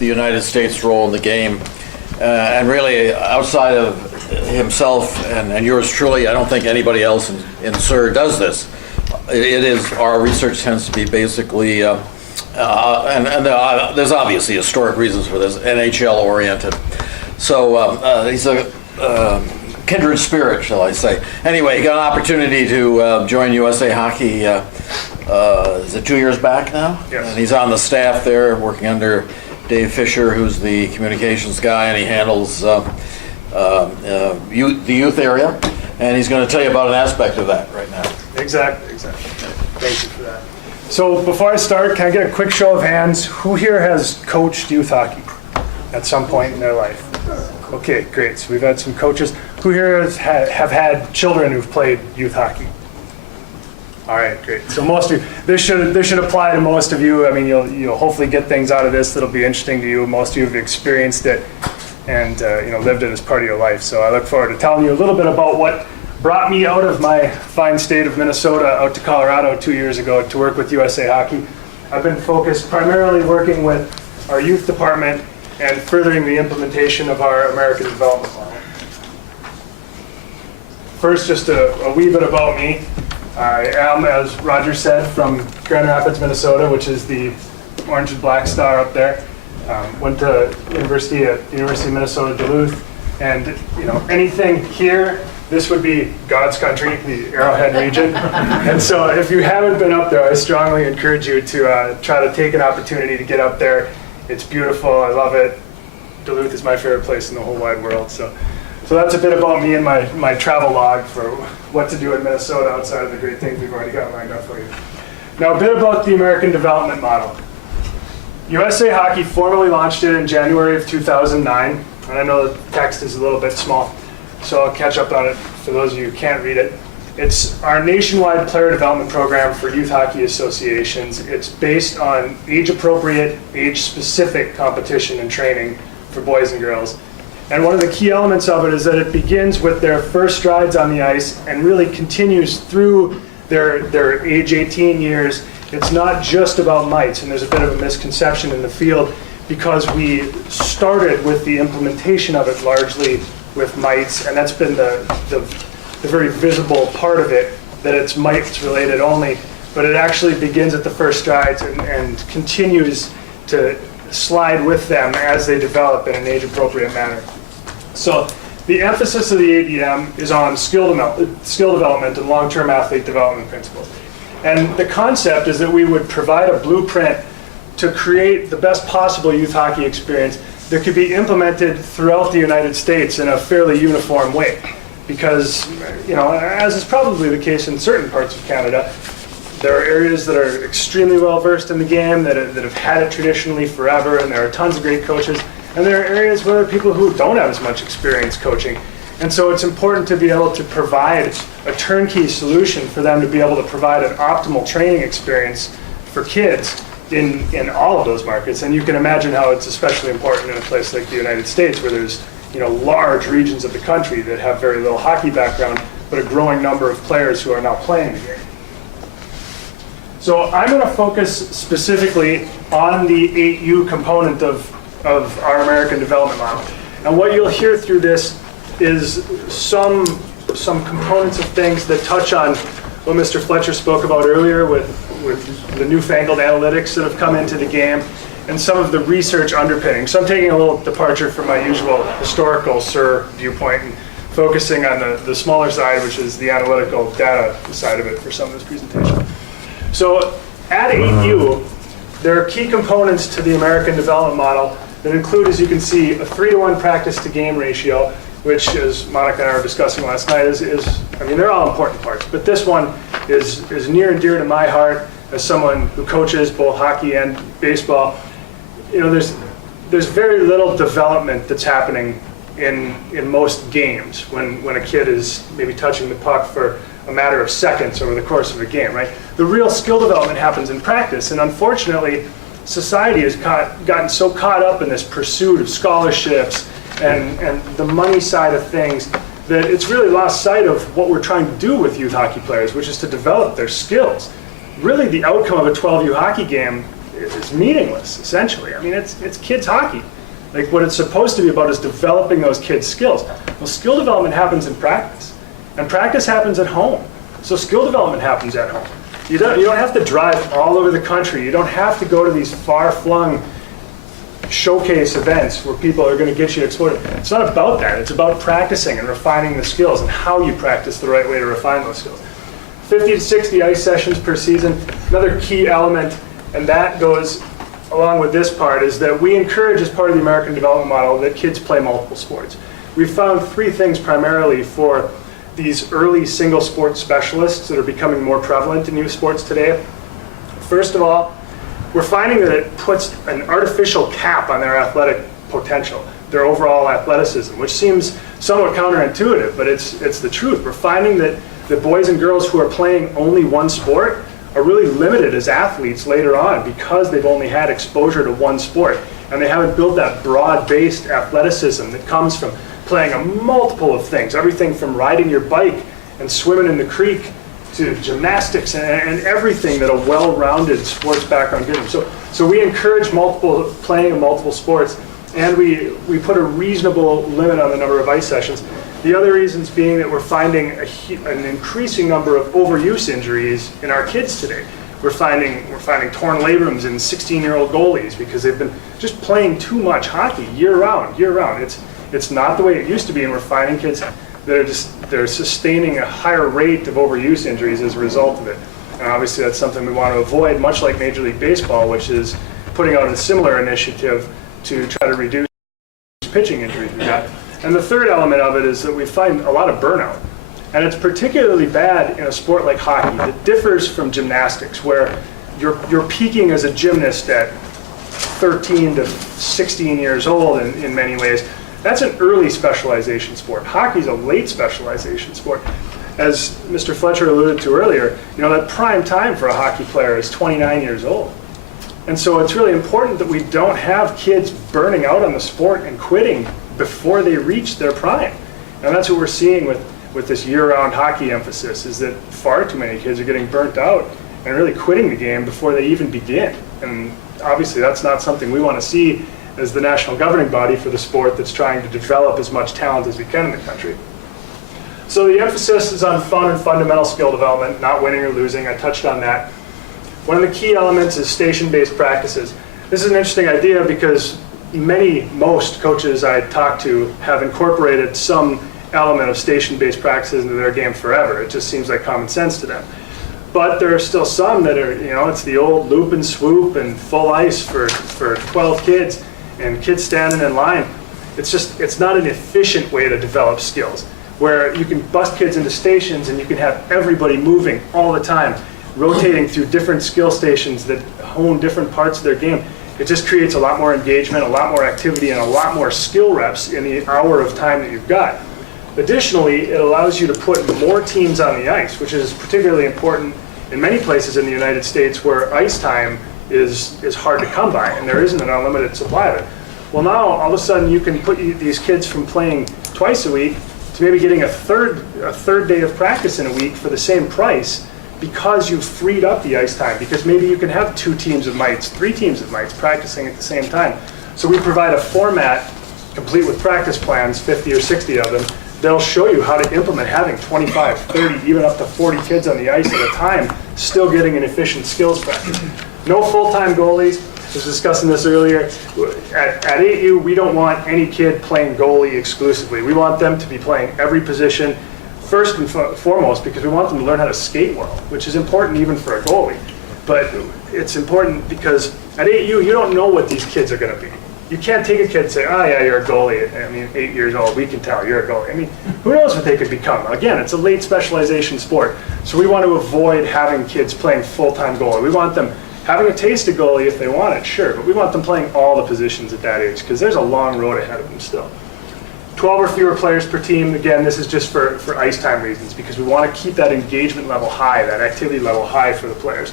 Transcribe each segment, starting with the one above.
the United States role in the game. And really, outside of himself and yours truly, I don't think anybody else in SUR does this. It is, our research tends to be basically, and there's obviously historic reasons for this, NHL oriented. So he's a kindred spirit, shall I say. Anyway, he got an opportunity to join USA Hockey, is it 2 years back now? Yes. And he's on the staff there, working under Dave Fisher, who's the communications guy, and he handles the youth area. And he's going to tell you about an aspect of that right now. Exactly. Thank you for that. So before I start, can I get a quick show of hands? Who here has coached youth hockey at some point in their life? Okay, great. So we've had some coaches. Who here have had children who've played youth hockey? All right, great. So most of you, this should apply to most of you. I mean, you'll hopefully get things out of this that'll be interesting to you. Most of you have experienced it and lived it as part of your life. So I look forward to telling you a little bit about what brought me out of my fine state of Minnesota out to Colorado 2 years ago to work with USA Hockey. I've been focused primarily working with our youth department and furthering the implementation of our American development model. First, just a wee bit about me. I am, as Roger said, from Grand Rapids, Minnesota, which is the orange and black star up there. Went to university at the University of Minnesota Duluth, and anything here, this would be God's country, the Arrowhead region. And so if you haven't been up there, I strongly encourage you to try to take an opportunity to get up there. It's beautiful, I love it. Duluth is my favorite place in the whole wide world. So that's a bit about me and my travel log for what to do in Minnesota outside of the great things we've already got lined up for you. Now a bit about the American development model. USA Hockey formally launched it in January of 2009, and I know the text is a little bit small, so I'll catch up on it for those of you who can't read it. It's our nationwide player development program for youth hockey associations. It's based on age-appropriate, age-specific competition and training for boys and girls. And one of the key elements of it is that it begins with their first strides on the ice and really continues through their age 18 years. It's not just about mites, and there's a bit of a misconception in the field because we started with the implementation of it largely with mites, and that's been the very visible part of it, that it's mites related only, but it actually begins at the first strides and continues to slide with them as they develop in an age-appropriate manner. So the emphasis of the ADM is on skill development and long-term athlete development principles. And the concept is that we would provide a blueprint to create the best possible youth hockey experience that could be implemented throughout the United States in a fairly uniform way. Because, as is probably the case in certain parts of Canada, there are areas that are extremely well versed in the game, that have had it traditionally forever, and there are tons of great coaches. And there are areas where there are people who don't have as much experience coaching. And so it's important to be able to provide a turnkey solution for them to be able to provide an optimal training experience for kids in all of those markets. And you can imagine how it's especially important in a place like the United States, where there's large regions of the country that have very little hockey background, but a growing number of players who are now playing the game. So I'm going to focus specifically on the 8U component of our American development model. And what you'll hear through this is some components of things that touch on what Mr. Fletcher spoke about earlier with the newfangled analytics that have come into the game and some of the research underpinning. So I'm taking a little departure from my usual historical SUR viewpoint and focusing on the smaller side, which is the analytical data side of it for some of this presentation. So at 8U, there are key components to the American development model that include, as you can see, a 3-to-1 practice-to-game ratio, which, as Monica and I were discussing last night, they're all important parts, but this one is near and dear to my heart as someone who coaches both hockey and baseball. There's very little development that's happening in most games when a kid is maybe touching the puck for a matter of seconds over the course of a game, right? The real skill development happens in practice, and unfortunately, society has gotten so caught up in this pursuit of scholarships and the money side of things that it's really lost sight of what we're trying to do with youth hockey players, which is to develop their skills. Really, the outcome of a 12U hockey game is meaningless, essentially. I mean, it's kids hockey. Like, what it's supposed to be about is developing those kids' skills. Well, skill development happens in practice, and practice happens at home. So skill development happens at home. You don't have to drive all over the country. You don't have to go to these far-flung showcase events where people are going to get you exploded. It's not about that. It's about practicing and refining the skills and how you practice the right way to refine those skills. 50 to 60 ice sessions per season. Another key element, and that goes along with this part, is that we encourage, as part of the American development model, that kids play multiple sports. We've found three things primarily for these early single sport specialists that are becoming more prevalent in youth sports today. First of all, we're finding that it puts an artificial cap on their athletic potential, their overall athleticism, which seems somewhat counterintuitive, but it's the truth. We're finding that the boys and girls who are playing only one sport are really limited as athletes later on because they've only had exposure to one sport, and they haven't built that broad-based athleticism that comes from playing a multiple of things, everything from riding your bike and swimming in the creek to gymnastics and everything that a well-rounded sports background gives them. So we encourage playing of multiple sports, and we put a reasonable limit on the number of ice sessions. The other reasons being that we're finding an increasing number of overuse injuries in our kids today. We're finding torn labrums in 16-year-old goalies because they've been just playing too much hockey year round. It's not the way it used to be, and we're finding kids that they're sustaining a higher rate of overuse injuries as a result of it. And obviously that's something we want to avoid, much like Major League Baseball, which is putting out a similar initiative to try to reduce pitching injuries we got. And the third element of it is that we find a lot of burnout. And it's particularly bad in a sport like hockey that differs from gymnastics, where you're peaking as a gymnast at 13 to 16 years old in many ways. That's an early specialization sport. Hockey's a late specialization sport. As Mr. Fletcher alluded to earlier, that prime time for a hockey player is 29 years old. And so it's really important that we don't have kids burning out on the sport and quitting before they reach their prime. And that's what we're seeing with this year-round hockey emphasis, is that far too many kids are getting burnt out and really quitting the game before they even begin. And obviously that's not something we want to see as the national governing body for the sport that's trying to develop as much talent as we can in the country. So the emphasis is on fun and fundamental skill development, not winning or losing. I touched on that. One of the key elements is station-based practices. This is an interesting idea because most coaches I talk to have incorporated some element of station-based practices into their game forever. It just seems like common sense to them. But there are still some that are, it's the old loop and swoop and full ice for 12 kids and kids standing in line. It's not an efficient way to develop skills, where you can bust kids into stations and you can have everybody moving all the time, rotating through different skill stations that hone different parts of their game. It just creates a lot more engagement, a lot more activity, and a lot more skill reps in the hour of time that you've got. Additionally, it allows you to put more teams on the ice, which is particularly important in many places in the United States where ice time is hard to come by, and there isn't an unlimited supply of it. Well, now all of a sudden you can put these kids from playing twice a week to maybe getting a third day of practice in a week for the same price, because you've freed up the ice time, because maybe you can have 2 teams of mites, 3 teams of mites practicing at the same time. So we provide a format complete with practice plans, 50 or 60 of them. They'll show you how to implement having 25, 30, even up to 40 kids on the ice at a time, still getting an efficient skills practice. No full-time goalies. I was discussing this earlier. At 8U, we don't want any kid playing goalie exclusively. We want them to be playing every position, first and foremost, because we want them to learn how to skate well, which is important even for a goalie. But it's important because at 8U, you don't know what these kids are going to be. You can't take a kid and say, oh yeah, you're a goalie. 8 years old, we can tell you're a goalie. Who knows what they could become? Again, it's a late specialization sport. So we want to avoid having kids playing full-time goalie. We want them having a taste of goalie if they want it, sure, but we want them playing all the positions at that age because there's a long road ahead of them still. 12 or fewer players per team. Again, this is just for ice time reasons because we want to keep that engagement level high, that activity level high for the players.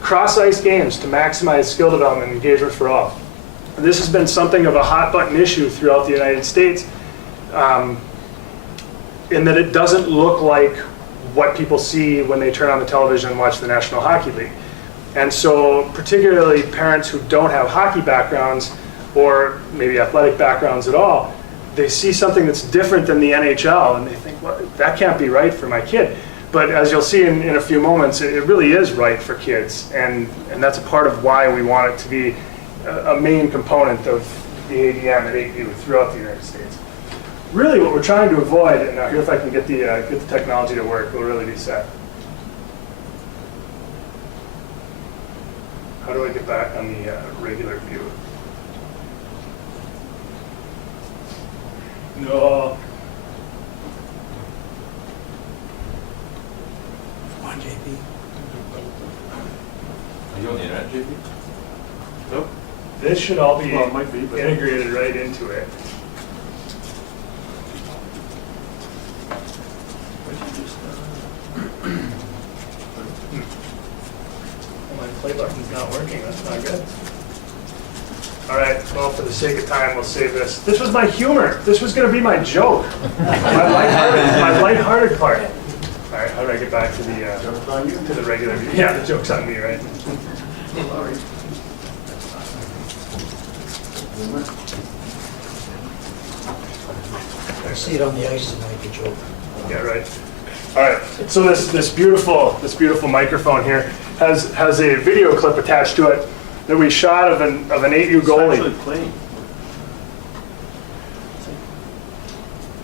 Cross-ice games to maximize skill development and engagement for all. This has been something of a hot-button issue throughout the United States in that it doesn't look like what people see when they turn on the television and watch the National Hockey League. And so particularly parents who don't have hockey backgrounds or maybe athletic backgrounds at all, they see something that's different than the NHL and they think, well, that can't be right for my kid. But as you'll see in a few moments, it really is right for kids. And that's a part of why we want it to be a main component of the ADM at 8U throughout the United States. Really what we're trying to avoid, and now here if I can get the technology to work, we'll really be set. How do I get back on the regular view? No. Come on, JP. Are you on the internet, JP? Nope. This should all be, Well, it might be, but- integrated right into it. Oh, my play button's not working, that's not good. All right, well, for the sake of time, we'll save this. This was my humor. This was gonna be my joke. My lighthearted part. All right, how do I get back to the regular view? Yeah, the joke's on me, right? I see it on the ice tonight, the joke. Yeah, right. All right. So this beautiful microphone here has a video clip attached to it that we shot of an 8U goalie. It's actually playing.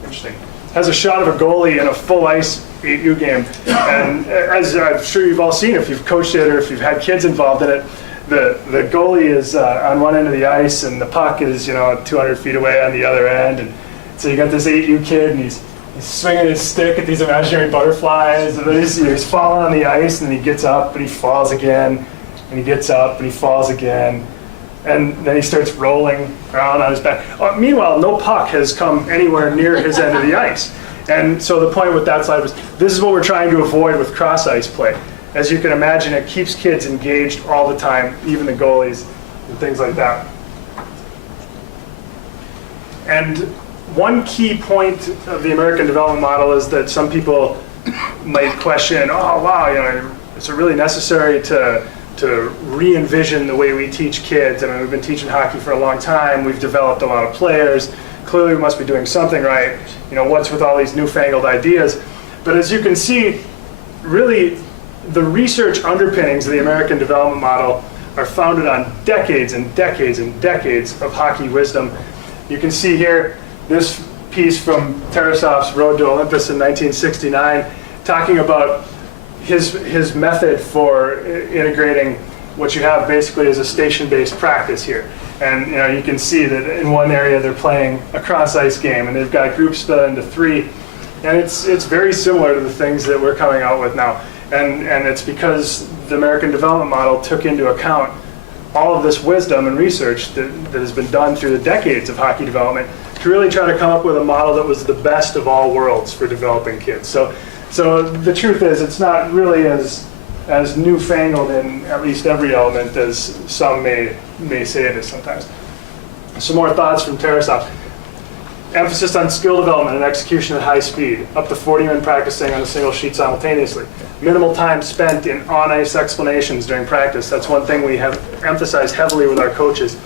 Interesting. Has a shot of a goalie in a full ice 8U game, and as I'm sure you've all seen, if you've coached it or if you've had kids involved in it, the goalie is on one end of the ice and the puck is 200 feet away on the other end, and so you got this 8U kid and he's swinging his stick at these imaginary butterflies, and then he's falling on the ice, and then he gets up and he falls again, and he gets up and he falls again, and then he starts rolling around on his back. Meanwhile, no puck has come anywhere near his end of the ice. And so the point with that slide was, this is what we're trying to avoid with cross ice play. As you can imagine, it keeps kids engaged all the time, even the goalies and things like that. And one key point of the American development model is that some people might question, oh wow, is it really necessary to re-envision the way we teach kids? I mean, we've been teaching hockey for a long time, we've developed a lot of players, clearly we must be doing something right, what's with all these newfangled ideas? But as you can see, really, the research underpinnings of the American development model are founded on decades and decades and decades of hockey wisdom. You can see here this piece from Tarasov's Road to Olympus in 1969, talking about his method for integrating what you have basically as a station-based practice here. And you can see that in one area they're playing a cross-ice game, and they've got groups split into 3, and it's very similar to the things that we're coming out with now. And it's because the American development model took into account all of this wisdom and research that has been done through the decades of hockey development to really try to come up with a model that was the best of all worlds for developing kids. So the truth is, it's not really as newfangled in at least every element as some may say it is sometimes. Some more thoughts from Tarasov. Emphasis on skill development and execution at high speed, up to 40 men practicing on a single sheet simultaneously. Minimal time spent in on-ice explanations during practice. That's one thing we have emphasized heavily with our coaches,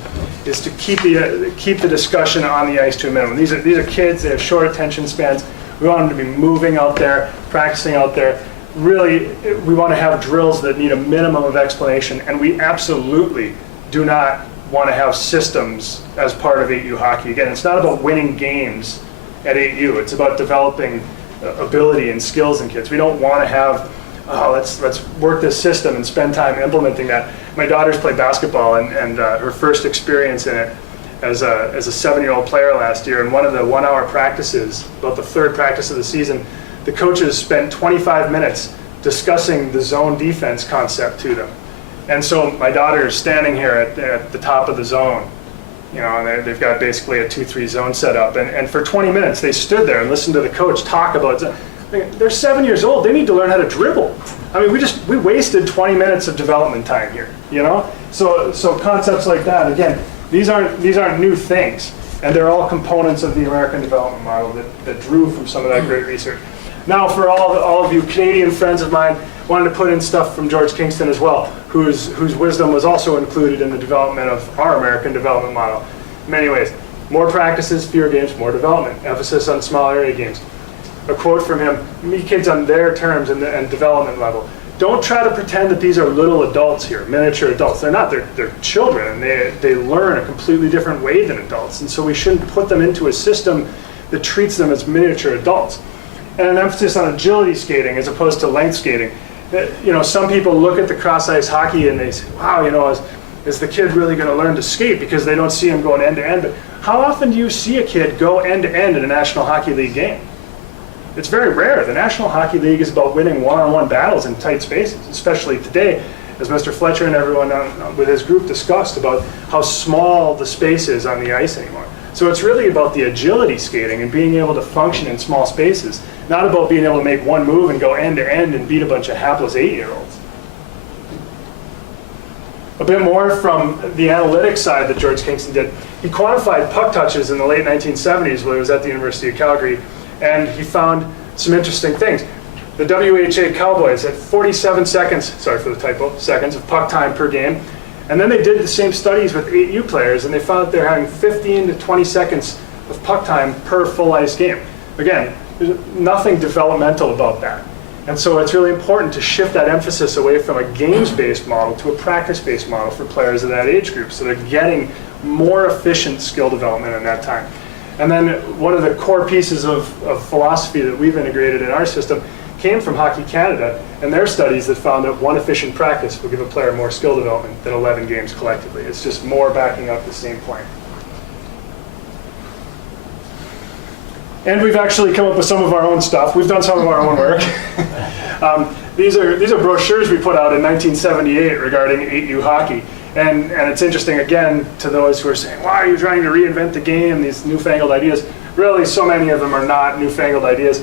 is to keep the discussion on the ice to a minimum. These are kids, they have short attention spans. We want them to be moving out there, practicing out there. Really, we want to have drills that need a minimum of explanation, and we absolutely do not want to have systems as part of 8U hockey. Again, it's not about winning games at 8U. It's about developing ability and skills in kids. We don't want to have, let's work this system and spend time implementing that. My daughters play basketball, and her first experience in it as a 7-year-old player last year, in one of the 1-hour practices, about the 3rd practice of the season, the coaches spent 25 minutes discussing the zone defense concept to them. And so my daughter is standing here at the top of the zone, and they've got basically a 2-3 zone set up. And for 20 minutes, they stood there and listened to the coach talk about it. They're 7 years old. They need to learn how to dribble. I mean, we wasted 20 minutes of development time here, So concepts like that, again, these aren't new things. And they're all components of the American development model that drew from some of that great research. Now for all of you Canadian friends of mine, wanted to put in stuff from George Kingston as well, whose wisdom was also included in the development of our American development model. In many ways, more practices, fewer games, more development, emphasis on small area games. A quote from him, meet kids on their terms and development level. Don't try to pretend that these are little adults here, miniature adults. They're not, they're children, and they learn a completely different way than adults. And so we shouldn't put them into a system that treats them as miniature adults. And an emphasis on agility skating as opposed to length skating. Some people look at the cross-ice hockey and they say, wow, is the kid really going to learn to skate, because they don't see him going end to end. But how often do you see a kid go end to end in a National Hockey League game? It's very rare. The National Hockey League is about winning one-on-one battles in tight spaces, especially today, as Mr. Fletcher and everyone with his group discussed about how small the space is on the ice anymore. So it's really about the agility skating and being able to function in small spaces, not about being able to make one move and go end to end and beat a bunch of hapless 8-year-olds. A bit more from the analytics side that George Kingston did. He quantified puck touches in the late 1970s when he was at the University of Calgary, and he found some interesting things. The WHA Cowboys had 47 seconds, sorry for the typo, seconds of puck time per game. And then they did the same studies with 8U players, and they found that they're having 15 to 20 seconds of puck time per full ice game. Again, there's nothing developmental about that. And so it's really important to shift that emphasis away from a games-based model to a practice-based model for players of that age group, so they're getting more efficient skill development in that time. And then one of the core pieces of philosophy that we've integrated in our system came from Hockey Canada and their studies that found that one efficient practice will give a player more skill development than 11 games collectively. It's just more backing up the same point. And we've actually come up with some of our own stuff. We've done some of our own work. These are brochures we put out in 1978 regarding 8U hockey. And it's interesting, again, to those who are saying, why are you trying to reinvent the game, these newfangled ideas? Really, so many of them are not newfangled ideas.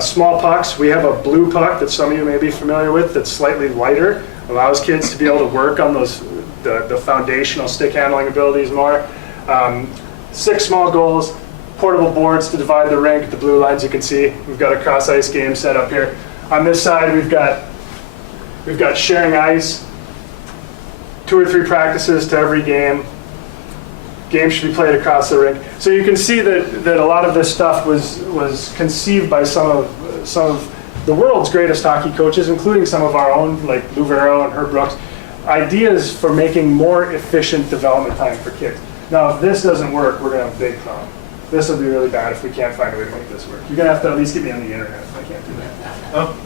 Small pucks, we have a blue puck that some of you may be familiar with that's slightly lighter, allows kids to be able to work on the foundational stick handling abilities more. 6 small goals, portable boards to divide the rink, the blue lines you can see. We've got a cross-ice game set up here. On this side, we've got sharing ice, 2 or 3 practices to every game. Games should be played across the rink. So you can see that a lot of this stuff was conceived by some of the world's greatest hockey coaches, including some of our own, like Lou Vero and Herb Brooks, ideas for making more efficient development time for kids. Now, if this doesn't work, we're going to have a big problem. This will be really bad if we can't find a way to make this work. You're going to have to at least get me on the internet if I can't do that. Oh.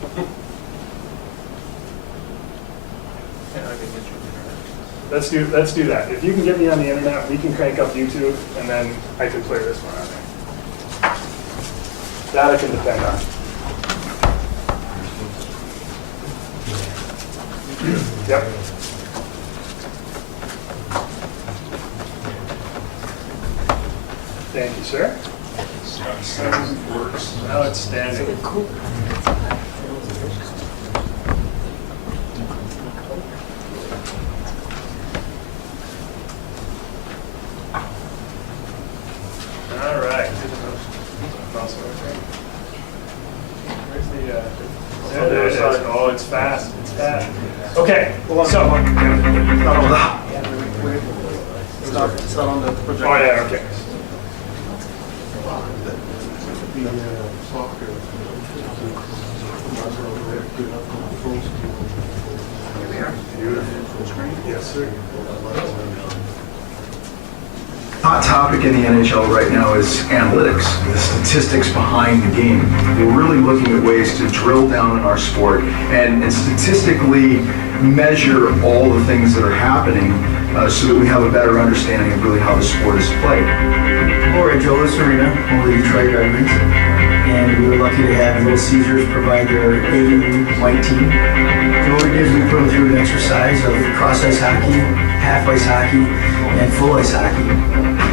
Let's do that. If you can get me on the internet, we can crank up YouTube, and then I can play this one on there. That I can depend on. Yep. Thank you, sir. Works. Outstanding. All right. Where's the? There it is. Oh, it's fast. It's fast. Okay. So. It's not on the projector. Oh yeah. Okay. Yes, sir. Hot topic in the NHL right now is analytics, the statistics behind the game. We're really looking at ways to drill down in our sport and statistically measure all the things that are happening so that we have a better understanding of really how the sport is played. Or Joe Arena, one of the Detroit Red Wings, and we were lucky to have Little Caesars provide their AAU white team. So what we did is we put them through an exercise of cross-ice hockey, half-ice hockey, and full-ice hockey.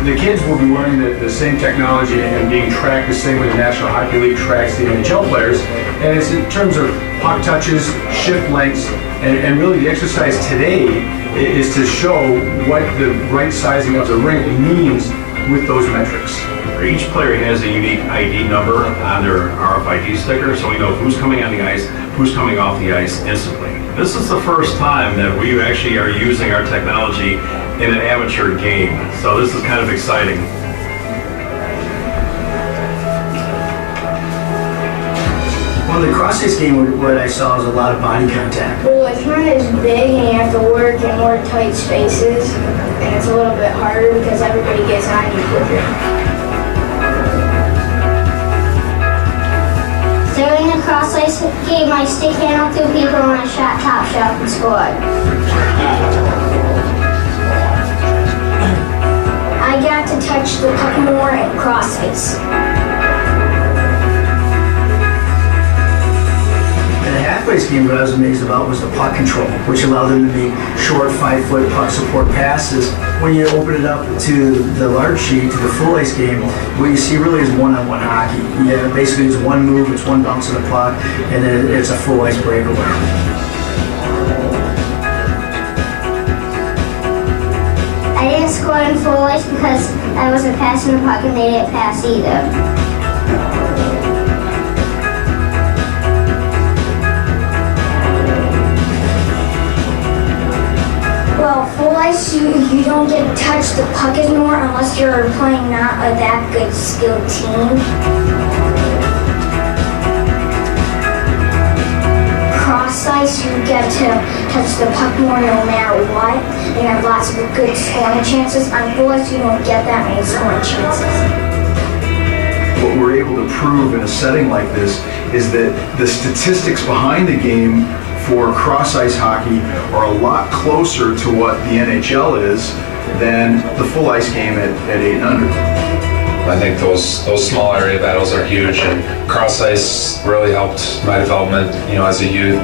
The kids will be learning the same technology and being tracked the same way the National Hockey League tracks the NHL players. And it's in terms of puck touches, shift lengths, and really the exercise today is to show what the right sizing of the rink means with those metrics. together. Each player has a unique ID number on their RFID sticker, so we know who's coming on the ice, who's coming off the ice instantly. This is the first time that we actually are using our technology in an amateur game, so this is kind of exciting. Well, in the cross-ice game, what I saw was a lot of body contact. Well, it's not as big and you have to work in more tight spaces, and it's a little bit harder because everybody gets on you quicker. During the cross-ice game, I stick handle two people and I shot top shelf and scored. I got to touch the puck more in cross-ice. In the half-ice game, what I was amazed about was the puck control, which allowed them to make short 5-foot puck support passes. When you open it up to the large sheet, to the full ice game, what you see really is one-on-one hockey. Yeah, basically it's one move, it's one bounce of the puck, and then it's a full ice breakaway. I didn't score in full ice because I wasn't passing the puck and they didn't pass either. Well, full ice, you don't get to touch the puck anymore unless you're playing not a that good skilled team. Cross ice, you get to touch the puck more no matter what, and you have lots of good scoring chances. On full ice, you don't get that many scoring chances. What we're able to prove in a setting like this is that the statistics behind the game for cross-ice hockey are a lot closer to what the NHL is than the full ice game at 8 and under. I think those small area battles are huge, and cross ice really helped my development, as a youth.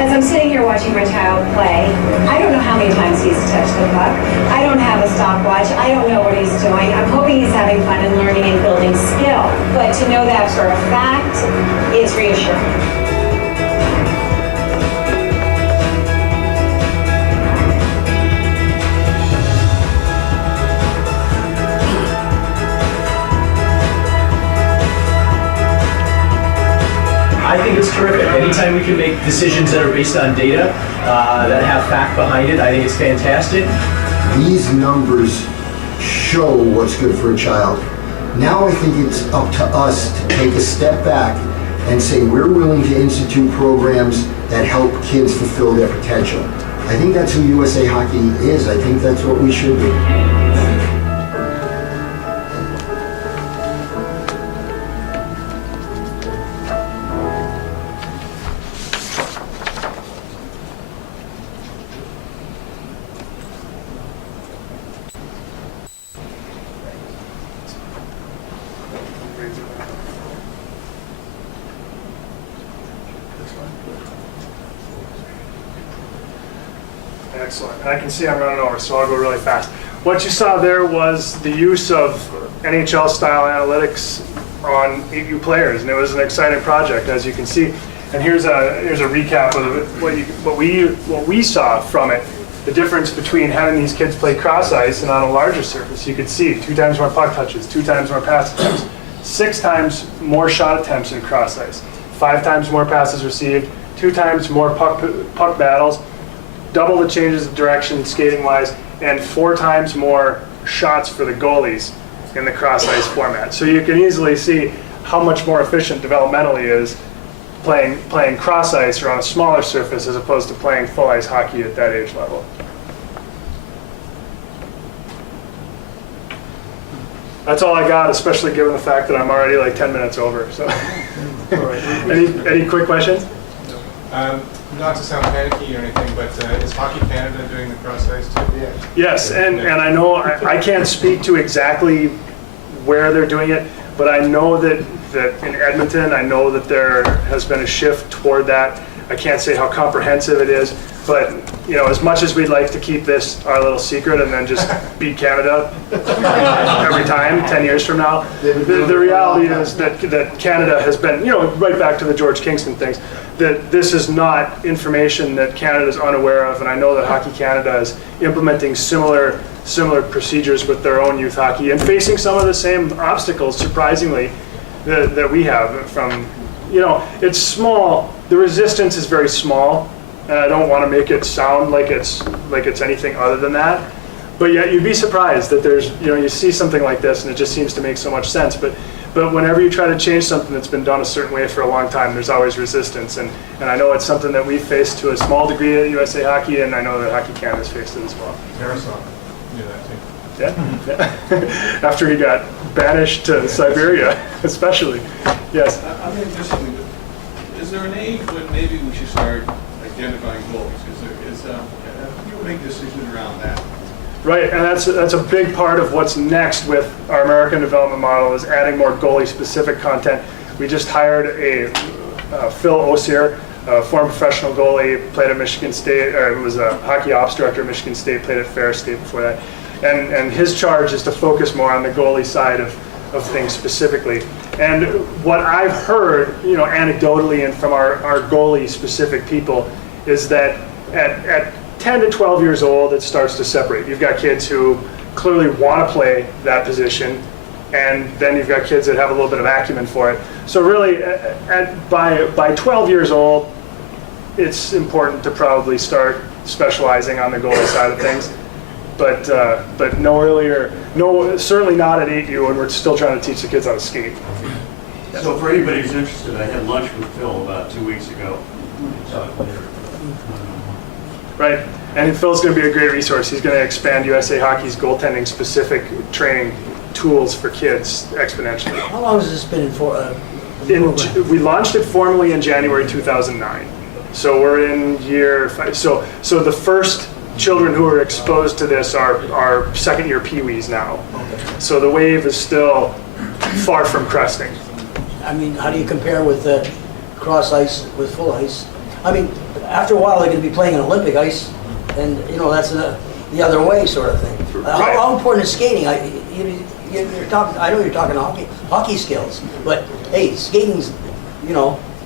As I'm sitting here watching my child play, I don't know how many times he's touched the puck. I don't have a stopwatch. I don't know what he's doing. I'm hoping he's having fun and learning and building skill. But to know that for a fact is reassuring. I think it's terrific. Anytime we can make decisions that are based on data, that have fact behind it, I think it's fantastic. These numbers show what's good for a child. Now I think it's up to us to take a step back and say we're willing to institute programs that help kids fulfill their potential. I think that's who USA Hockey is. I think that's what we should do. Excellent. And I can see I'm running over, so I'll go really fast. What you saw there was the use of NHL-style analytics on 8U players, and it was an exciting project, as you can see. And here's a recap of what we saw from it. The difference between having these kids play cross ice and on a larger surface. You could see 2 times more puck touches, 2 times more pass attempts, 6 times more shot attempts in cross ice, 5 times more passes received, 2 times more puck battles, double the changes of direction skating-wise, and 4 times more shots for the goalies in the cross-ice format. So you can easily see how much more efficient developmentally is playing cross-ice or on a smaller surface as opposed to playing full-ice hockey at that age level. That's all I got, especially given the fact that I'm already like 10 minutes over. So, any quick questions? Not to sound panicky or anything, but is Hockey Canada doing the cross ice too? Yeah. Yes, and I know I can't speak to exactly where they're doing it, but I know that in Edmonton, I know that there has been a shift toward that. I can't say how comprehensive it is, but as much as we'd like to keep this our little secret and then just beat Canada every time 10 years from now, the reality is that Canada has been, right back to the George Kingston things, that this is not information that Canada is unaware of, and I know that Hockey Canada is implementing similar similar procedures with their own youth hockey and facing some of the same obstacles, surprisingly, that we have from, it's small. The resistance is very small, and I don't want to make it sound like it's anything other than that. But yet you'd be surprised that there's, you see something like this and it just seems to make so much sense. But whenever you try to change something that's been done a certain way for a long time, there's always resistance. And I know it's something that we've faced to a small degree at USA Hockey, and I know that Hockey Canada's faced it as well. Jaroslav knew that too. Yeah. After he got banished to Siberia, especially. Yes. I'm interested. Is there an age when maybe we should start identifying goals? You make a decision around that. Right, and that's a big part of what's next with our American development model is adding more goalie-specific content. We just hired a Phil Osier, a former professional goalie, played at Michigan State, or was a hockey ops director at Michigan State, played at Ferris State before that. And his charge is to focus more on the goalie side of things specifically. And what I've heard, anecdotally and from our goalie-specific people, is that at 10 to 12 years old, it starts to separate. You've got kids who clearly want to play that position, and then you've got kids that have a little bit of acumen for it. So really, by 12 years old, it's important to probably start specializing on the goalie side of things. But no earlier, certainly not at 8U when we're still trying to teach the kids how to skate. So for anybody who's interested, I had lunch with Phil about 2 weeks ago. Right, and Phil's going to be a great resource. He's going to expand USA Hockey's goaltending specific training tools for kids exponentially. How long has this been in we launched it formally in January 2009. So we're in year 5. So the first children who are exposed to this are second year peewees now. So the wave is still far from cresting. I mean, how do you compare with cross ice with full ice? I mean, after a while they're going to be playing on Olympic ice, and that's the other way sort of thing. Right. How important is skating? You're talking. I know you're talking hockey skills, but hey, skating's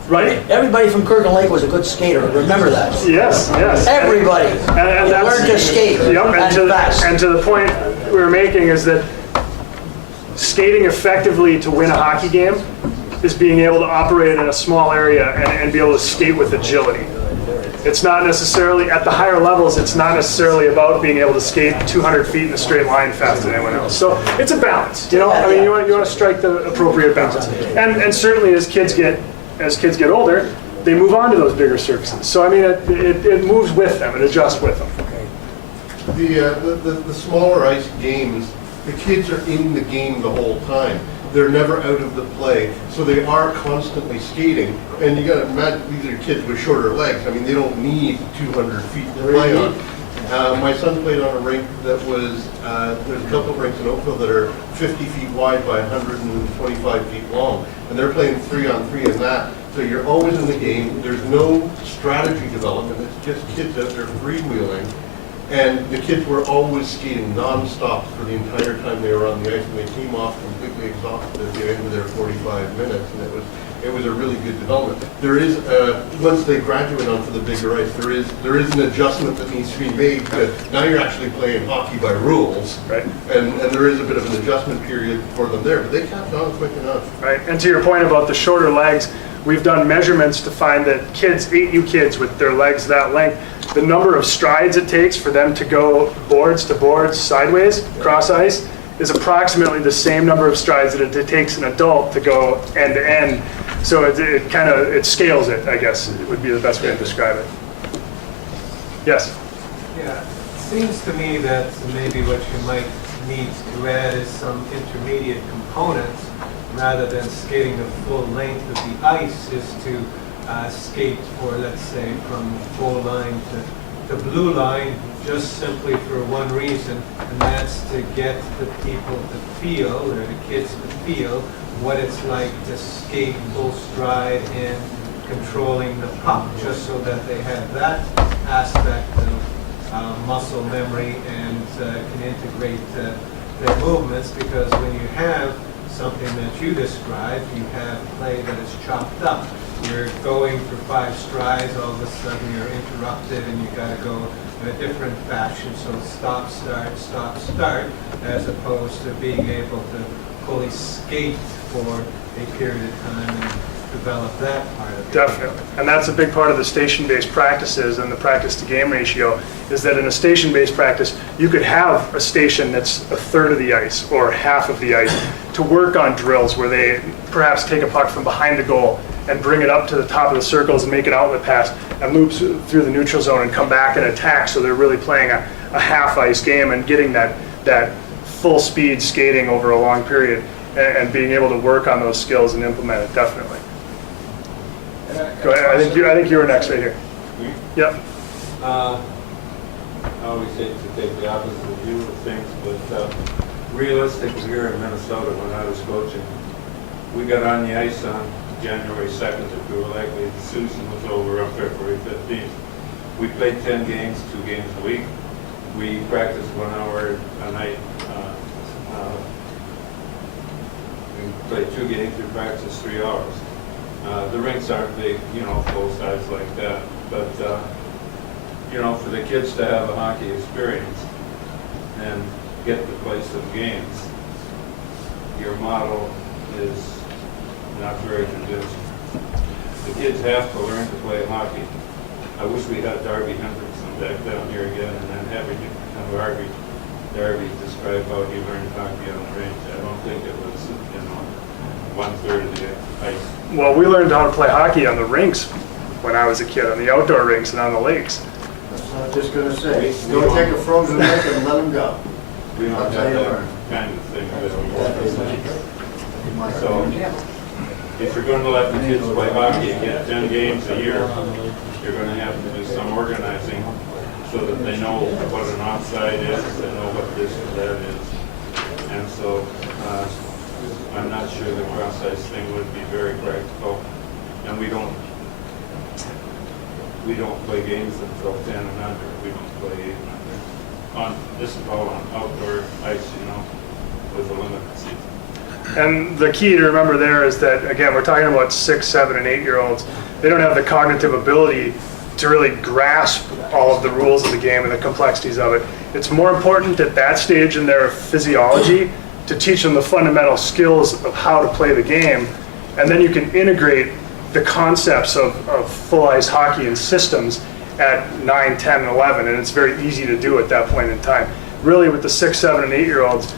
Right. Everybody from Kirkland Lake was a good skater. Remember that. Yes. Everybody. And that's, learned to skate. Yep. fast. And to the point we were making is that skating effectively to win a hockey game is being able to operate in a small area and be able to skate with agility. It's not necessarily, at the higher levels, it's not necessarily about being able to skate 200 feet in a straight line faster than anyone else. So it's a balance, you want to strike the appropriate balance. And certainly as kids get older, they move on to those bigger surfaces. So I mean, it moves with them, it adjusts with them. The smaller ice games, the kids are in the game the whole time. They're never out of the play, so they are constantly skating. And you got to imagine these are kids with shorter legs. I mean, they don't need 200 feet to play on. My son played on a rink that was, there's a couple of rinks in Oakville that are 50 feet wide by 125 feet long. And they're playing 3-on-3 in that. So you're always in the game. There's no strategy development. It's just kids out there freewheeling. And the kids were always skating non-stop for the entire time they were on the ice, and they came off completely exhausted at the end of their 45 minutes, and it was a really good development. There is, once they graduate onto the bigger ice, there is an adjustment that needs to be made, because now you're actually playing hockey by rules, right? And there is a bit of an adjustment period for them there, but they catch on quick enough. Right, and to your point about the shorter legs, we've done measurements to find that kids, 8U kids with their legs that length, the number of strides it takes for them to go boards to boards sideways, cross ice, is approximately the same number of strides that it takes an adult to go end to end. So it scales it, I guess, it would be the best way to describe it. Yes? Yeah, it seems to me that maybe what you might need to add is some intermediate components rather than skating the full length of the ice, is to skate for, let's say, from goal line to blue line, just simply for one reason, and that's to get the people to feel, or the kids to feel, what it's like to skate full stride and controlling the puck, just so that they have that aspect of muscle memory and can integrate their movements, because when you have something that you described, you have play that is chopped up. you're going for 5 strides, all of a sudden you're interrupted and you got to go in a different fashion. So stop, start, as opposed to being able to fully skate for a period of time and develop that part of it. Definitely. And that's a big part of the station-based practices and the practice-to-game ratio, is that in a station-based practice, you could have a station that's a third of the ice or half of the ice to work on drills where they perhaps take a puck from behind the goal and bring it up to the top of the circles and make an outlet pass and loop through the neutral zone and come back and attack. So they're really playing a half-ice game and getting that full-speed skating over a long period and being able to work on those skills and implement it, definitely. Go ahead. I think you were next right here. Yep. I always hate to take the opposite view of things, but realistically here in Minnesota, when I was coaching, we got on the ice on January 2nd, if we were likely. The season was over on February 15th. We played 10 games, 2 games a week. We practiced 1 hour a night. We played 2 games, we practiced 3 hours. The rinks aren't big, full size like that, but for the kids to have a hockey experience and get to play some games, your model is not very convincing. The kids have to learn to play hockey. I wish we had Darby Hendrickson back down here again, and then having Darby describe how he learned hockey on the range. I don't think it was 1/3 of the ice. Well, we learned how to play hockey on the rinks when I was a kid, on the outdoor rinks and on the lakes. That's what I was just going to say. Don't take a frozen lake and let them go. We don't have that kind of thing. So, if you're going to let the kids play hockey and get 10 games a year, you're going to have to do some organizing so that they know what an offside is, they know what this or that is. And so, I'm not sure the cross-ice thing would be very practical. And we don't play games until 10 and under. We don't play 8 and under. This is all on outdoor ice, with a limited season. And the key to remember there is that, again, we're talking about 6, 7, and 8-year-olds. They don't have the cognitive ability to really grasp all of the rules of the game and the complexities of it. It's more important at that stage in their physiology to teach them the fundamental skills of how to play the game, and then you can integrate the concepts of full ice hockey and systems at 9, 10, and 11, and it's very easy to do at that point in time. Really, with the 6, 7, and 8-year-olds,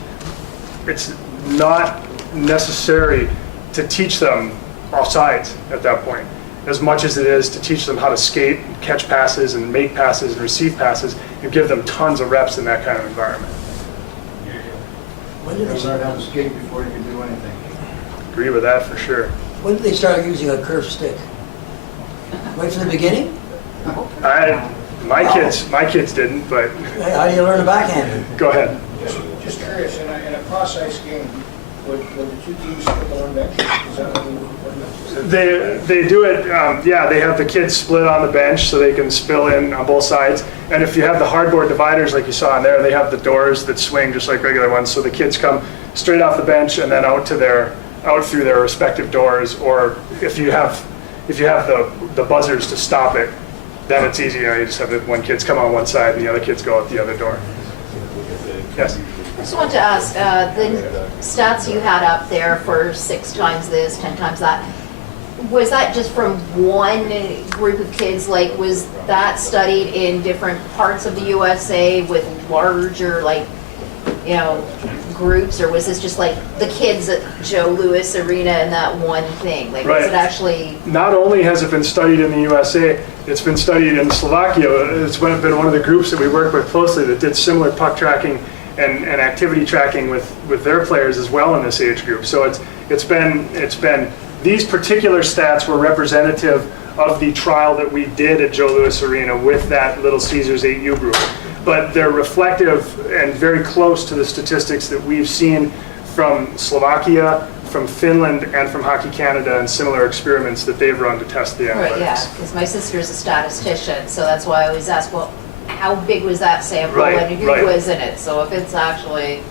it's not necessary to teach them offsides at that point, as much as it is to teach them how to skate, and catch passes, and make passes, and receive passes, and give them tons of reps in that kind of environment. When did they learn how to skate before you can do anything? Agree with that for sure. When did they start using a curved stick? Right from the beginning? My kids didn't, but. How do you learn a backhand? Go ahead. Just curious, in a cross-ice game, would the 2 teams split on bench? Is that what They do it, they have the kids split on the bench so they can spill in on both sides. And if you have the hardboard dividers like you saw in there, they have the doors that swing just like regular ones. So the kids come straight off the bench and then out through their respective doors. Or if you have the buzzers to stop it, then it's easy. You just have the one kids come on one side and the other kids go out the other door. Yes. I just want to ask, the stats you had up there for 6 times this, 10 times that, was that just from one group of kids? Like, was that studied in different parts of the USA with larger, groups, or was this just like the kids at Joe Louis Arena and that one thing? Like, Right. was it actually? Not only has it been studied in the USA, it's been studied in Slovakia. It's been one of the groups that we work with closely that did similar puck tracking and activity tracking with their players as well in this age group. So it's been these particular stats were representative of the trial that we did at Joe Louis Arena with that Little Caesars 8U group. But they're reflective and very close to the statistics that we've seen from Slovakia, from Finland, and from Hockey Canada and similar experiments that they've run to test the analytics. Right, yeah, because my sister's a statistician, so that's why I always ask, well, how big was that sample and who was in it? So if it's actually,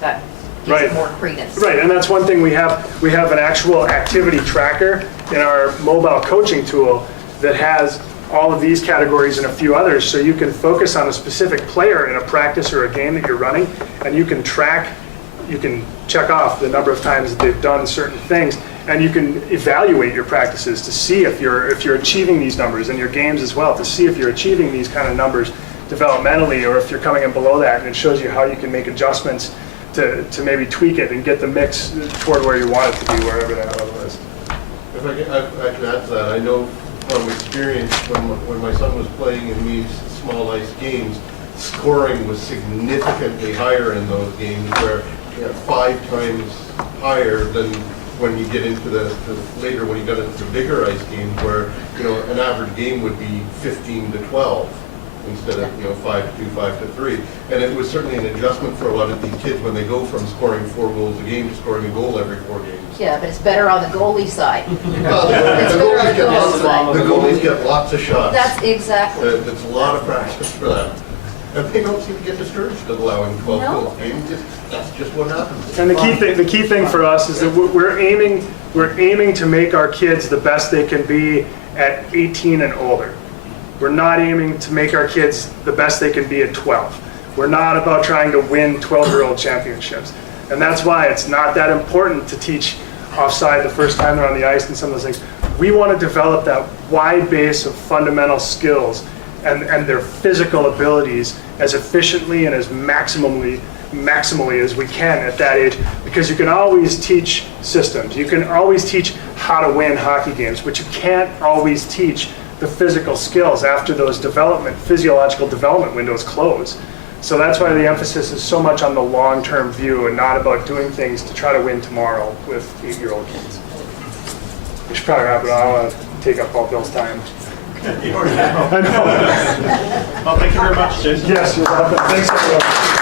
that gives it more credence. Right, and that's one thing we have an actual activity tracker in our mobile coaching tool that has all of these categories and a few others, so you can focus on a specific player in a practice or a game that you're running, and you can track, you can check off the number of times that they've done certain things, and you can evaluate your practices to see if you're achieving these numbers, and your games as well, to see if you're achieving these kind of numbers developmentally, or if you're coming in below that, and it shows you how you can make adjustments to maybe tweak it and get the mix toward where you want it to be, wherever that level is. If I can add to that, I know from experience when my son was playing in these small ice games, scoring was significantly higher in those games, where 5 times higher than when you get into the later, when you got into the bigger ice games, where an average game would be 15 to 12 instead of 5 to 2, 5 to 3. And it was certainly an adjustment for a lot of these kids when they go from scoring 4 goals a game to scoring a goal every 4 games. Yeah, but it's better on the goalie side. Well, the goalies get lots of shots. That's exactly. It's a lot of practice for that. And they don't seem to get discouraged at allowing 12 goals a game. That's just what happens. And the key thing for us is that we're aiming to make our kids the best they can be at 18 and older. We're not aiming to make our kids the best they can be at 12. We're not about trying to win 12-year-old championships. And that's why it's not that important to teach offside the first time they're on the ice and some of those things. We want to develop that wide base of fundamental skills and their physical abilities as efficiently and as maximally as we can at that age, because you can always teach systems. You can always teach how to win hockey games, but you can't always teach the physical skills after those physiological development windows close. So that's why the emphasis is so much on the long-term view and not about doing things to try to win tomorrow with 8-year-old kids. We should probably wrap it up. I don't want to take up all Bill's time. You already have. I know. Well, thank you very much, Jayson. Yes, you're welcome. Thanks, everyone.